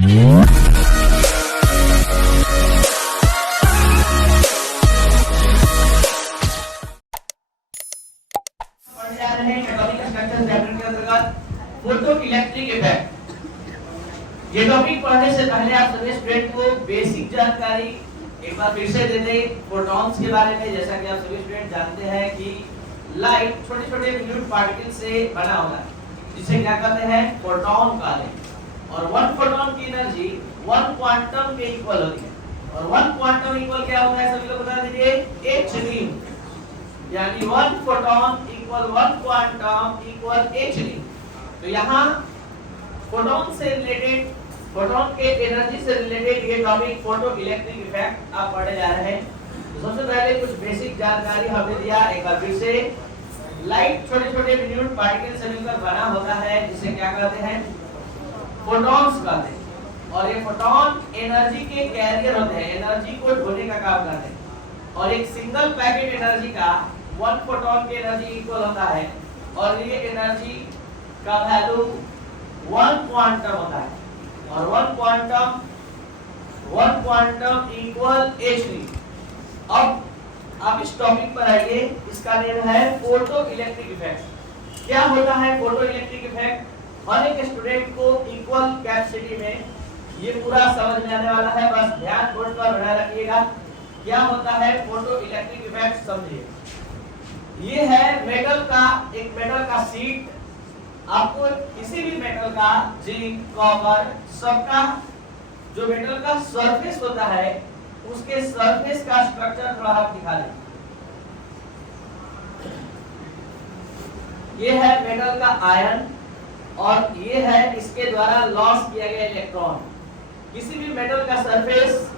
Photo electric effect. ये topic पढ़ने से पहले आप सभी स्टूडेंट को बेसिक जानकारी एक बार फिर से दे दें फोटॉन्स के बारे में। जैसा कि आप सभी स्टूडेंट जानते हैं कि लाइट छोटे-छोटे मिन्यूट पार्टिकल से बना होता है, जिसे क्या कहते हैं, फोटॉन कहते हैं। और वन फोटॉन की एनर्जी वन क्वांटम के इक्वल होती है। और वन क्वांटम इक्वल क्या होता है, सभी लोग बता दीजिए, h न्यू। यानी one photon equal one quantum equal h new. तो यहाँ फोटॉन से रिलेटेड, फोटॉन के एनर्जी से रिलेटेड ये टॉपिक फोटो इलेक्ट्रिक इफेक्ट आप पढ़ने जा रहे हैं। तो सबसे पहले कुछ बेसिक जानकारी हमने दिया, एक बार फिर से। लाइट छोटे-छोटे मिन्यूट पार्टिकल से मिलकर बना होता है, जिसे क्या कहते हैं, फोटॉन्स कहते हैं। और ये फोटॉन एनर्जी के कैरियर होते हैं, एनर्जी को ढोने का काम करते हैं। और एक सिंगल पैकेट एनर्जी का वन फोटॉन की एनर्जी इक्वल होता है, और ये एनर्जी का वैल्यू वन क्वांटम होता है। और one quantum equal h new. अब आप इस टॉपिक पर आइए, इसका नेम है फोटो इलेक्ट्रिक इफेक्ट। क्या होता है फोटो इलेक्ट्रिक इफेक्ट? हर एक स्टूडेंट को इक्वल कैपेसिटी में ये पूरा समझ में आने वाला है, बस ध्यान बोर्ड पर बनाए रखिएगा। क्या होता है फोटो इलेक्ट्रिक इफेक्ट, समझिए। ये है मेटल का, एक मेटल का शीट। आपको किसी भी मेटल का, जिंक, कॉपर, सबका जो मेटल का सरफेस होता है, उसके सरफेस का स्ट्रक्चर थोड़ा हम दिखा दें। ये है मेटल का आयन, और ये है इसके द्वारा लॉस किया गया इलेक्ट्रॉन। किसी भी मेटल का सरफेस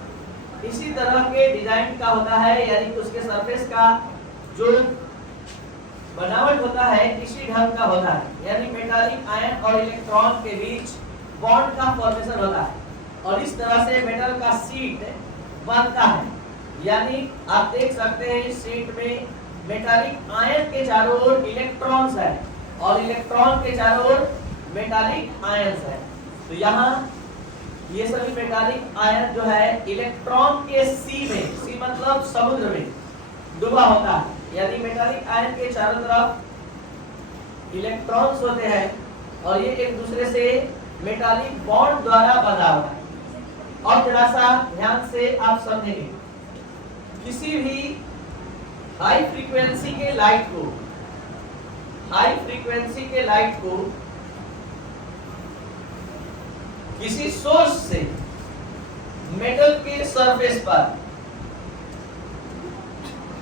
इसी तरह के डिजाइन का होता है, यानी उसके सरफेस का जो बनावट होता है इसी ढंग का होता है। यानी मेटालिक आयन और इलेक्ट्रॉन के बीच बॉन्ड का फॉर्मेशन होता है, और इस तरह से मेटल का शीट बनता है। यानी आप देख सकते हैं इस शीट में मेटालिक आयन के चारों ओर इलेक्ट्रॉन्स है, और इलेक्ट्रॉन के चारों ओर मेटालिक आयन्स है। तो यहाँ ये सभी मेटालिक आयन जो है इलेक्ट्रॉन के सी में, सी मतलब समुद्र में डूबा होता है। यानी मेटालिक आयन के चारों तरफ इलेक्ट्रॉन्स होते हैं, और ये एक दूसरे से मेटालिक बॉन्ड द्वारा बंधा होता है। और जरा सा ध्यान से आप समझेंगे, किसी भी हाई फ्रीक्वेंसी के लाइट को किसी सोर्स से मेटल के सरफेस पर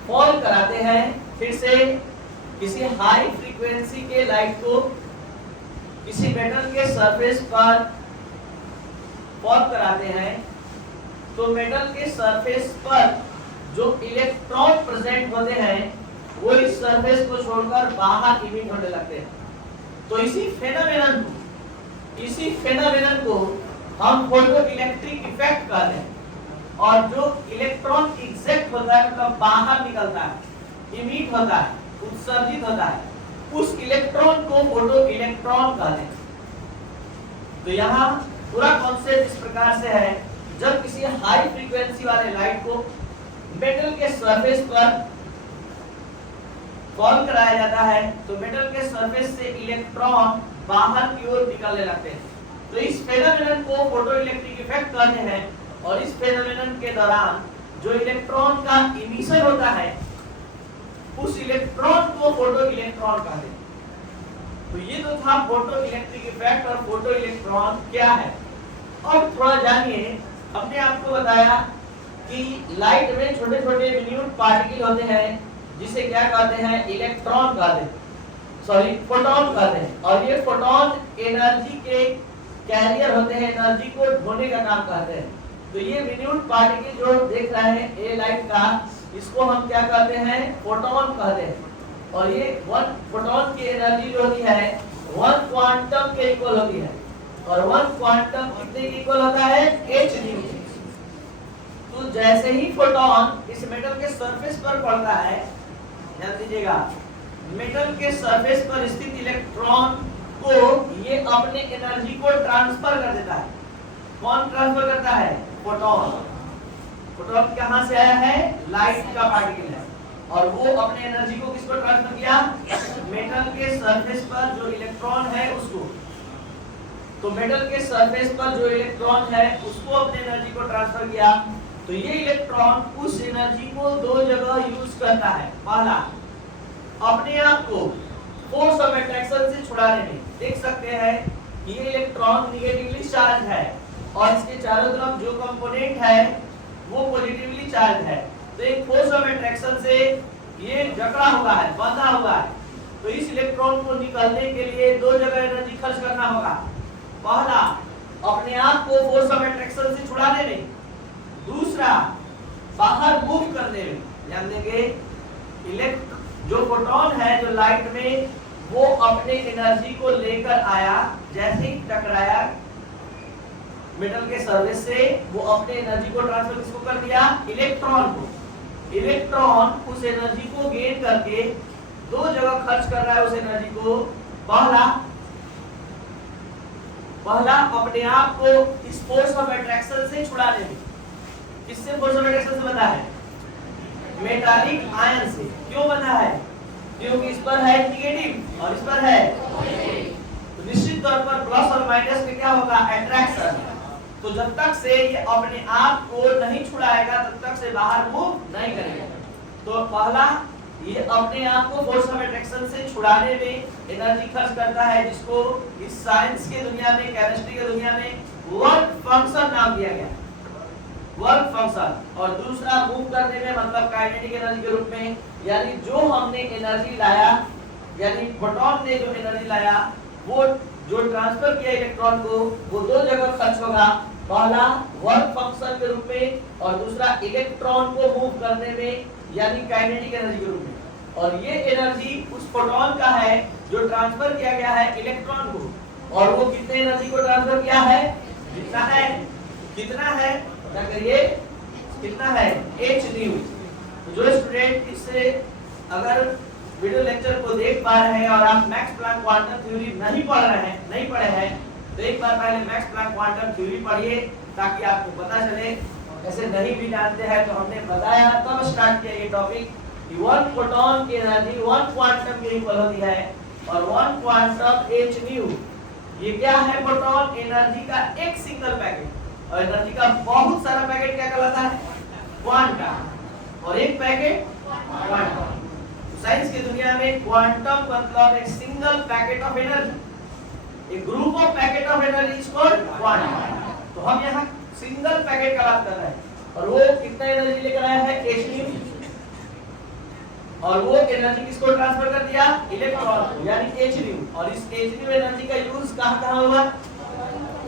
फॉल कराते हैं, फिर से किसी हाई फ्रीक्वेंसी के लाइट को किसी मेटल के सरफेस पर फॉल कराते हैं, तो मेटल के सरफेस पर जो इलेक्ट्रॉन प्रेजेंट होते हैं वो इस सरफेस को छोड़कर बाहर इमिट होने लगते हैं। तो इसी फेनोमेनन को हम फोटो इलेक्ट्रिक इफेक्ट कहते हैं। और जो इलेक्ट्रॉन एग्जैक्ट होता है, मतलब बाहर निकलता है, इमिट होता है, उत्सर्जित होता है, उस इलेक्ट्रॉन को फोटो इलेक्ट्रॉन कहते हैं। तो यहाँ पूरा कॉन्सेप्ट इस प्रकार से है, जब किसी हाई फ्रीक्वेंसी वाले लाइट को मेटल के सरफेस पर फॉल कराया जाता है, तो मेटल के सरफेस से इलेक्ट्रॉन बाहर की ओर निकलने लगते हैं। तो इस फेनोमेनन को फोटो इलेक्ट्रिक इफेक्ट कहते हैं। और इस फेनोमेनन के दौरान जो इलेक्ट्रॉन का इमिशन होता है, उस इलेक्ट्रॉन को फोटो इलेक्ट्रॉन कहते हैं। तो ये तो था फोटो इलेक्ट्रिक इफेक्ट और फोटो इलेक्ट्रॉन क्या है। और थोड़ा जानिए, हमने आपको बताया कि लाइट में छोटे-छोटे मिन्यूट पार्टिकल होते हैं, जिसे क्या कहते हैं, इलेक्ट्रॉन कहते हैं, फोटॉन कहते हैं। और ये फोटॉन एनर्जी के कैरियर होते हैं, एनर्जी को ढोने का काम करते हैं। तो ये मिन्यूट पार्टिकल जो देख रहे हैं ए लाइट का, इसको हम क्या कहते हैं, फोटॉन कहते हैं। और ये वन फोटॉन की एनर्जी जो होती है वन क्वांटम के इक्वल होती है। और वन क्वांटम कितने के इक्वल होता है, h न्यू। तो जैसे ही फोटॉन इस मेटल के सरफेस पर पड़ता है, ध्यान दीजिएगा, मेटल के सरफेस पर स्थित इलेक्ट्रॉन को ये अपने एनर्जी को ट्रांसफर कर देता है। कौन ट्रांसफर करता है? फोटोन। फोटोन कहां से आया है? लाइट का पार्टिकल है, और वो अपने एनर्जी को किसको ट्रांसफर किया? मेटल के सरफेस पर जो इलेक्ट्रॉन है उसको। तो मेटल के सरफेस पर जो इलेक्ट्रॉन है उसको अपने एनर्जी को ट्रांसफर किया। तो ये इलेक्ट्रॉन उस एनर्जी को दो जगह यूज करता है। पहला, अपने आप को फोर्स ऑफ अट्रैक्शन से छुड़ाने में। देख सकते हैं कि ये इलेक्ट्रॉन निगेटिवली चार्ज है और इसके चारों तरफ जो कंपोनेंट है वो पॉजिटिवली चार्ज है। तो एक फोर्स ऑफ अट्रैक्शन से ये जकड़ा हुआ है, बंधा हुआ है। तो इस इलेक्ट्रॉन को निकालने के लिए दो जगह एनर्जी खर्च करना होगा। पहला, अपने आप को फोर्स ऑफ अट्रैक्शन से छुड़ाने में। दूसरा, बाहर मूव करने में। ध्यान देंगे, जो फोटोन है जो लाइट में, वो अपने एनर्जी को लेकर आया, जैसे ही टकराया मेटल के सरफेस से, वो अपने एनर्जी को ट्रांसफर किसको कर दिया? इलेक्ट्रॉन को। इलेक्ट्रॉन उस एनर्जी को गेन करके दो जगह खर्च कर रहा है उस एनर्जी को। पहला अपने आप को इस फोर्स ऑफ अट्रैक्शन से छुड़ाने में। किससे फोर्स ऑफ अट्रैक्शन से बना है? मेटालिक आयन से। क्यों बना है? क्योंकि इस पर है नेगेटिव और इस पर है पॉजिटिव। तो निश्चित तौर पर प्लस और माइनस में क्या होगा? अट्रैक्शन। तो जब तक से ये अपने आप को नहीं छुड़ाएगा तब तक से बाहर मूव नहीं करेगा। तो पहला, ये अपने आप को फोर्स ऑफ अट्रैक्शन से छुड़ाने में एनर्जी खर्च करता है, जिसको इस साइंस के दुनिया में, केमिस्ट्री के दुनिया में वर्क फंक्शन नाम दिया गया। Work function. और दूसरा, मूव करने में, मतलब काइनेटिक एनर्जी के रूप में। यानी जो हमने एनर्जी लाया, यानी फोटोन ने जो एनर्जी लाया, वो जो ट्रांसफर किया इलेक्ट्रॉन को, वो दो जगह खर्च होगा। पहला वर्क फंक्शन के रूप में, और दूसरा इलेक्ट्रॉन को मूव करने में, यानी काइनेटिक एनर्जी के रूप में। और ये एनर्जी उस फोटोन का है जो ट्रांसफर किया गया है इलेक्ट्रॉन को। और वो कितने एनर्जी को ट्रांसफर किया है? जितना है। कितना है? क्या करिए, कितना है? h-nu। तो जो स्टूडेंट इससे अगर वीडियो लेक्चर को देख पा रहे हैं और आप मैक्स प्लैंक क्वांटम थ्योरी नहीं पढ़े हैं, तो एक बार पहले मैक्स प्लैंक क्वांटम थ्योरी पढ़िए, ताकि आपको पता चले। ऐसे नहीं भी जानते हैं तो हमने बताया, तब स्टार्ट किया ये टॉपिक कि 1 फोटोन की एनर्जी 1 क्वांटम के इक्वल होती है, और 1 क्वांटम h-nu ये क्या है? फोटोन एनर्जी का एक सिंगल पैकेट। और एनर्जी का बहुत सारा पैकेट क्या कहलाता है? क्वांटम। और एक पैकेट क्वांटम। साइंस की दुनिया में क्वांटम मतलब एक सिंगल पैकेट ऑफ एनर्जी। एक group of packet of energy is called quantum. तो हम यहाँ सिंगल पैकेट का बात कर रहे हैं, और वो कितना एनर्जी लेकर आया है? h-nu। और वो एनर्जी किसको ट्रांसफर कर दिया? इलेक्ट्रॉन को, यानी h-nu। और इस h-nu एनर्जी का यूज कहाँ हुआ?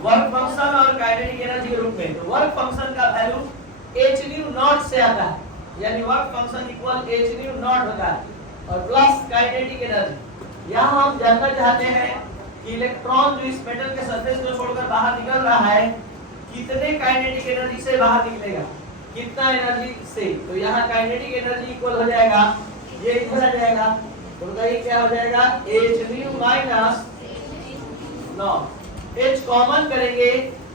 वर्क फंक्शन और काइनेटिक एनर्जी के रूप में। तो वर्क फंक्शन का वैल्यू h-nu नॉट से आता है, यानी work function equal h-nu not होता है, और प्लस काइनेटिक एनर्जी। यहाँ हम जानना चाहते हैं कि इलेक्ट्रॉन जो इस मेटल के सरफेस को छोड़कर बाहर निकल रहा है, कितने काइनेटिक एनर्जी से बाहर निकलेगा? कितना एनर्जी से? तो यहाँ काइनेटिक एनर्जी इक्वल हो जाएगा, ये इधर आ जाएगा, तो बताइए क्या हो जाएगा? h-nu minus not. h common करेंगे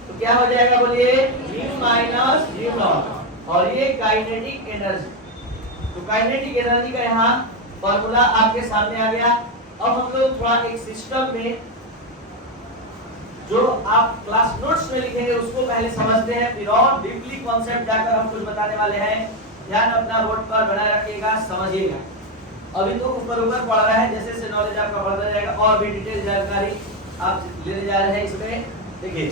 तो क्या हो जाएगा? बोलिए, nu माइनस nu नॉट। और ये काइनेटिक एनर्जी। तो काइनेटिक एनर्जी का यहाँ फॉर्मूला आपके सामने आ गया। अब हम लोग थोड़ा एक सिस्टम में जो आप क्लास नोट्स में लिखेंगे उसको पहले समझते हैं, फिर और डीपली कॉन्सेप्ट जाकर हम कुछ बताने वाले हैं। ध्यान अपना बोर्ड पर बनाए रखिएगा, समझिएगा। अभी तो ऊपर पढ़ रहा है, जैसे जैसे नॉलेज आपका बढ़ता जाएगा और भी डिटेल जानकारी आप लेने जा रहे हैं। इसमें देखिए,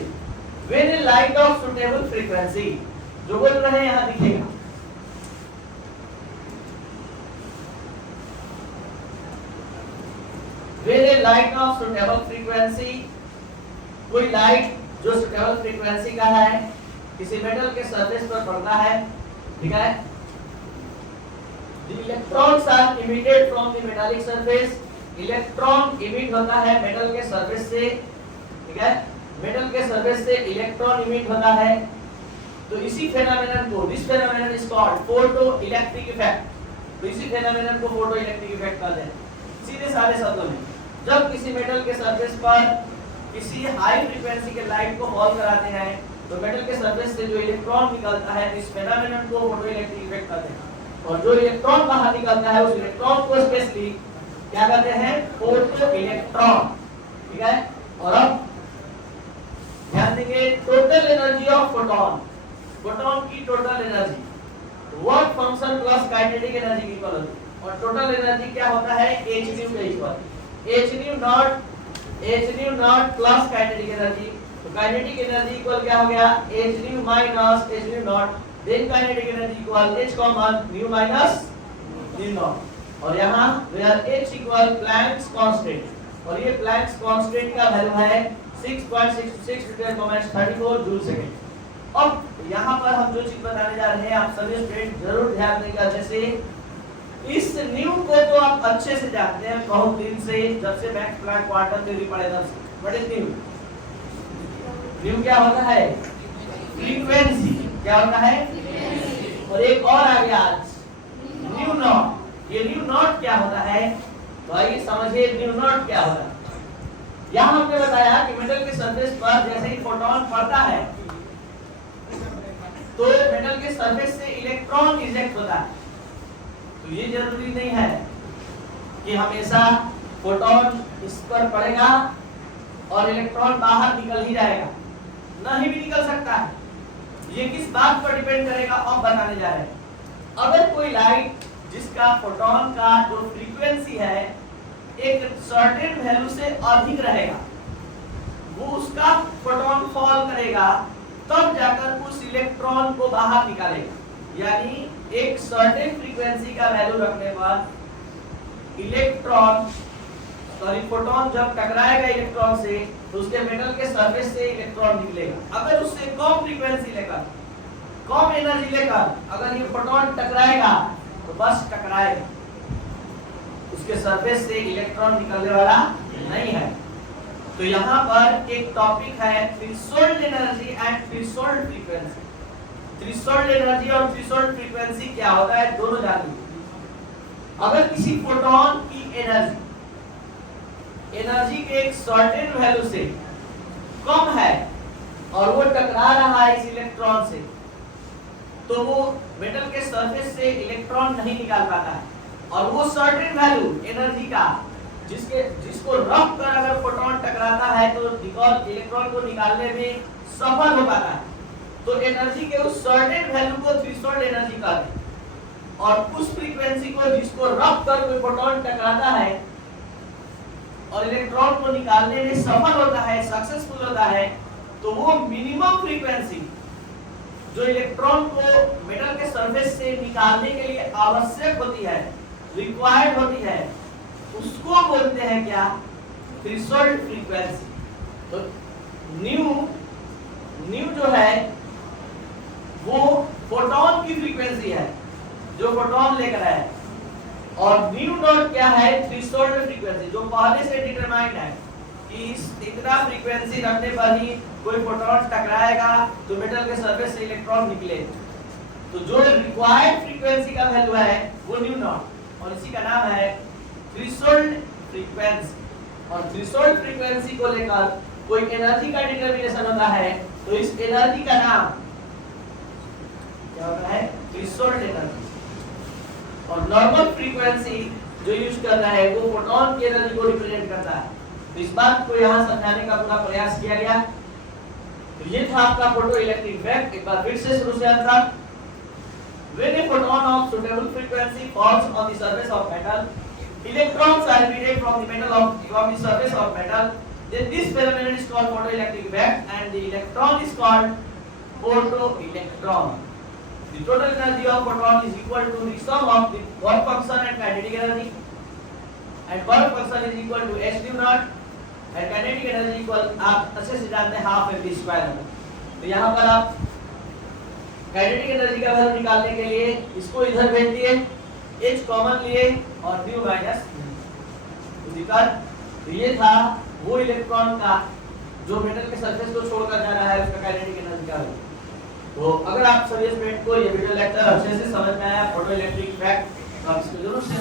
when A light of suitable frequency, जो बोल रहे हैं यहाँ दिखेगा, when A light of suitable frequency, कोई लाइट जो सुटेबल फ्रीक्वेंसी का है किसी मेटल के सरफेस पर पड़ता है, ठीक है? The electrons are emitted from the metallic surface. Electron emit होता है मेटल के सरफेस से, ठीक है? मेटल के सरफेस से इलेक्ट्रॉन इमिट होता है। तो इसी फेनोमेनन को, this phenomenon is called photo electric effect. तो इसी फेनोमेनन को फोटो इलेक्ट्रिक इफेक्ट कहते हैं। सीधे साधे शब्दों में, जब किसी मेटल के सरफेस पर किसी हाई फ्रीक्वेंसी के लाइट को फॉल कराते हैं तो मेटल के सरफेस से जो इलेक्ट्रॉन निकलता है इस फेनोमेनन को फोटोइलेक्ट्रिक इफेक्ट कहते हैं। और जो इलेक्ट्रॉन बाहर निकलता है उस इलेक्ट्रॉन को स्पेशली क्या कहते हैं? Photo electron. ठीक है। और अब ध्यान देंगे total energy of photon, photon की total energy work function plus kinetic energy की इक्वल होती है। और टोटल एनर्जी क्या होता है? h nu के equal, h nu not plus kinetic energy. तो काइनेटिक एनर्जी इक्वल क्या हो गया? h nu minus h nu not, then kinetic energy equal h common nu minus nu not. और यहां where h equal Planck's constant, और ये Planck's constant का value है 6.66 × 10⁻34 जूल सेकंड। अब यहाँ पर हम जो चीज बताने जा रहे हैं आप सभी स्टूडेंट जरूर ध्यान देगा। जैसे इस न्यू को तो आप अच्छे से जानते हैं बहुत दिन से, जब से मैक्स प्लैंक क्वांटम थ्योरी पढ़े तब से। What is new? न्यू क्या होता है? फ्रीक्वेंसी। क्या होता है? और एक और आ गया आज न्यू नॉट। ये न्यू नॉट क्या होता है? तो आइए समझिए न्यू नॉट क्या होता है। यहाँ हमने बताया कि मेटल के सरफेस पर जैसे ही फोटोन पड़ता है तो मेटल के सरफेस से इलेक्ट्रॉन इजेक्ट होता है। तो ये जरूरी नहीं है कि हमेशा फोटोन इस पर पड़ेगा और इलेक्ट्रॉन बाहर निकल ही जाएगा, नहीं भी निकल सकता है। ये किस बात पर डिपेंड करेगा अब बताने जा रहे हैं। अगर कोई लाइट जिसका फोटोन का जो फ्रीक्वेंसी है एक सर्टेन वैल्यू से अधिक रहेगा, वो उसका फोटोन फॉल करेगा तब जाकर उस इलेक्ट्रॉन को बाहर निकालेगा। यानी एक सर्टेन फ्रीक्वेंसी का वैल्यू रखने पर इलेक्ट्रॉन फोटोन जब टकराएगा इलेक्ट्रॉन से तो उसके मेटल के सरफेस से इलेक्ट्रॉन निकलेगा। अगर उससे कम फ्रीक्वेंसी लेकर, कम एनर्जी लेकर अगर ये फोटोन टकराएगा तो बस टकराएगा, उसके सरफेस से इलेक्ट्रॉन निकलने वाला नहीं है। तो यहाँ पर एक टॉपिक है threshold energy and threshold frequency. Threshold energy और थ्रेशोल्ड फ्रीक्वेंसी क्या होता है दोनों जान लीजिए। अगर किसी फोटोन की एनर्जी के एक सर्टेन वैल्यू से कम है और वो टकरा रहा है इस इलेक्ट्रॉन से, तो वो मेटल के सरफेस से इलेक्ट्रॉन नहीं निकाल पाता है। और वो सर्टेन वैल्यू एनर्जी का जिसको रख कर अगर फोटोन टकराता है तो इलेक्ट्रॉन को निकालने में सफल हो पाता है। तो एनर्जी के उस सर्टेन वैल्यू को थ्रेशोल्ड एनर्जी कहते हैं। और उस फ्रीक्वेंसी को जिसको रख कर कोई फोटोन टकराता है और इलेक्ट्रॉन को निकालने में सफल होता है, सक्सेसफुल होता है, तो वो मिनिमम फ्रीक्वेंसी जो इलेक्ट्रॉन को मेटल के सरफेस से निकालने के लिए आवश्यक होती है, रिक्वायर्ड होती है, उसको बोलते हैं क्या? Threshold frequency. तो न्यू जो है वो फोटोन की फ्रीक्वेंसी है जो फोटोन लेकर आया है। और न्यू नॉट क्या है? थ्रेशोल्ड फ्रीक्वेंसी, जो पहले से डिटरमाइंड है कि इतना फ्रीक्वेंसी रखने पर ही कोई फोटोन टकराएगा तो मेटल के सरफेस से इलेक्ट्रॉन निकले। तो जो रिक्वायर्ड फ्रीक्वेंसी का वैल्यू है वो न्यू नॉट, और इसी का नाम है थ्रेशोल्ड फ्रीक्वेंसी। और थ्रेशोल्ड फ्रीक्वेंसी को लेकर कोई एनर्जी का डिटरमिनेशन होता है, तो इस एनर्जी का नाम क्या होता है? Threshold energy. और नॉर्मल फ्रीक्वेंसी जो यूज कर रहा है वो फोटोन की एनर्जी को रिप्रेजेंट करता है। तो इस बात को यहाँ समझाने का पूरा प्रयास किया गया। तो ये था आपका फोटो इलेक्ट्रिक इफेक्ट। एक बार फिर से शुरू से अंत तक। When a photon of suitable frequency falls on the surface of metal, electrons are emitted from the surface of metal. Then this phenomenon is called photoelectric effect, and the electron is called photoelectron. The total energy of photon is equal to the sum of the work function and kinetic energy, and work function is equal to h nu naught and kinetic energy equal आप अच्छे से जानते हैं half mv square है। तो यहाँ पर आप काइनेटिक एनर्जी का वैल्यू निकालने के लिए इसको इधर भेज दिए, h कॉमन लिए और nu माइनस तो ये था वो इलेक्ट्रॉन का जो मेटल के सरफेस को छोड़कर जा रहा है उसका काइनेटिक एनर्जी का वैल्यू। तो अगर आप सभी स्टूडेंट को ये वीडियो लेक्चर अच्छे से समझ में आया फोटो इलेक्ट्रिक इफेक्ट, तो आप इसको जरूर से